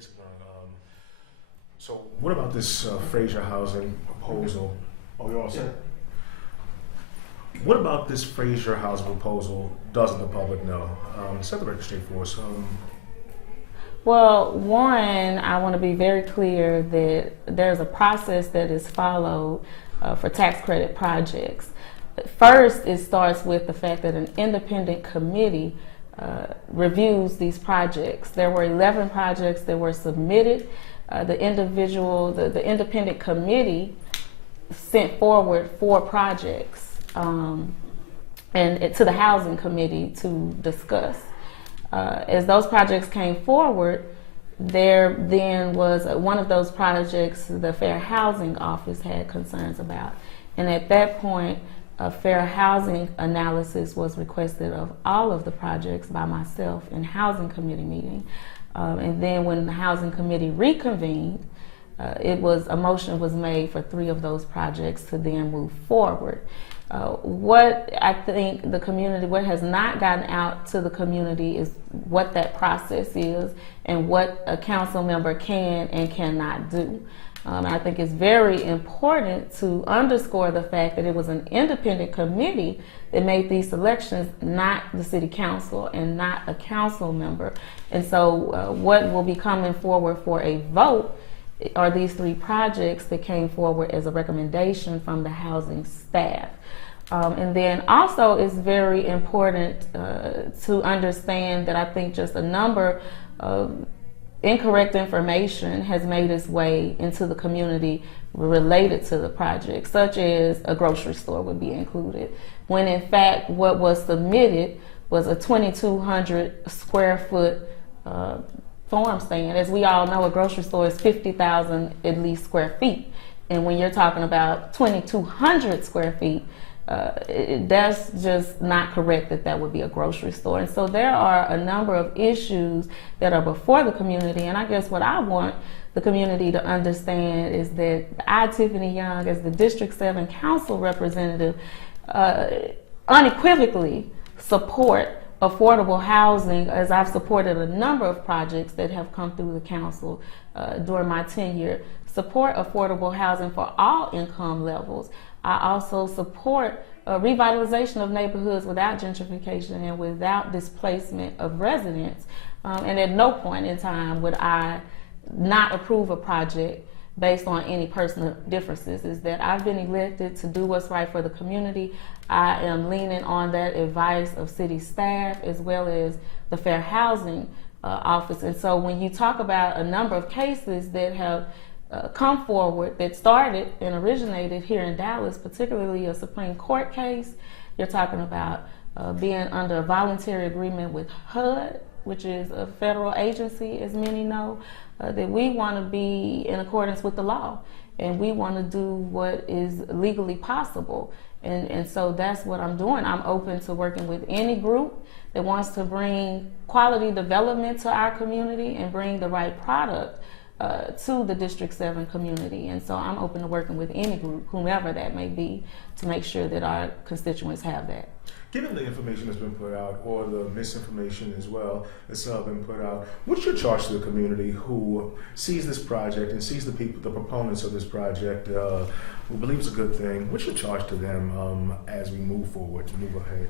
basic one. So what about this Frasier housing proposal? Oh, you're all set? What about this Frasier housing proposal doesn't the public know? Set the record straight for us. Well, one, I want to be very clear that there's a process that is followed for tax credit projects. First, it starts with the fact that an independent committee reviews these projects. There were 11 projects that were submitted. The independent committee sent forward 4 projects and to the housing committee to discuss. As those projects came forward, there then was one of those projects the Fair Housing Office had concerns about. And at that point, a fair housing analysis was requested of all of the projects by myself in housing committee meeting. And then when the housing committee reconvened, a motion was made for 3 of those projects to then move forward. What I think what has not gotten out to the community is what that process is and what a council member can and cannot do. I think it's very important to underscore the fact that it was an independent committee that made these selections, not the city council and not a council member. And so what will be coming forward for a vote are these 3 projects that came forward as a recommendation from the housing staff. And then also it's very important to understand that I think just a number of incorrect information has made its way into the community related to the project, such as a grocery store would be included, when in fact what was submitted was a 2,200 square foot farm stand. As we all know, a grocery store is 50,000 at least square feet. And when you're talking about 2,200 square feet, that's just not correct that would be a grocery store. And so there are a number of issues that are before the community. And I guess what I want the community to understand is that I, Tiffany Young, as the District 7 Council representative, unequivocally support affordable housing, as I've supported a number of projects that have come through the council during my tenure. Support affordable housing for all income levels. I also support revitalization of neighborhoods without gentrification and without displacement of residents. And at no point in time would I not approve a project based on any personal differences. Is that I've been elected to do what's right for the community. I am leaning on that advice of city staff as well as the Fair Housing Office. And so when you talk about a number of cases that have come forward that started and originated here in Dallas, particularly a Supreme Court case, you're talking about being under a voluntary agreement with HUD, which is a federal agency, as many know, that we want to be in accordance with the law and we want to do what is legally possible. And so that's what I'm doing. I'm open to working with any group that wants to bring quality development to our community and bring the right product to the District 7 community. And so I'm open to working with any group, whomever that may be, to make sure that our constituents have that. Given the information that's been put out, or the misinformation as well that's been put out, what's your charge to the community who sees this project and sees the proponents of this project, who believe it's a good thing? What's your charge to them as we move forward, move ahead?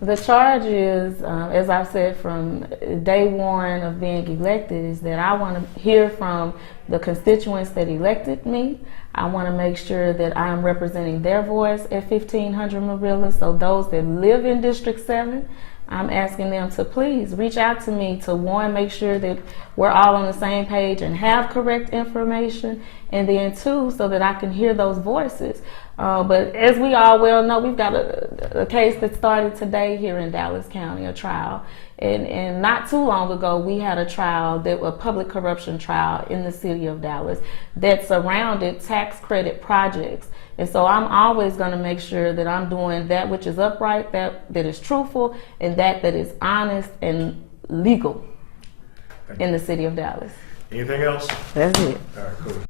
The charge is, as I've said from day one of being elected, is that I want to hear from the constituents that elected me. I want to make sure that I'm representing their voice at 1500 Marilla. So those that live in District 7, I'm asking them to please reach out to me to, one, make sure that we're all on the same page and have correct information, and then 2, so that I can hear those voices. But as we all well know, we've got a case that started today here in Dallas County, a trial. And not too long ago, we had a trial, a public corruption trial in the city of Dallas that surrounded tax credit projects. And so I'm always going to make sure that I'm doing that which is upright, that is truthful, and that is honest and legal in the city of Dallas. Anything else? That's it. All right, cool.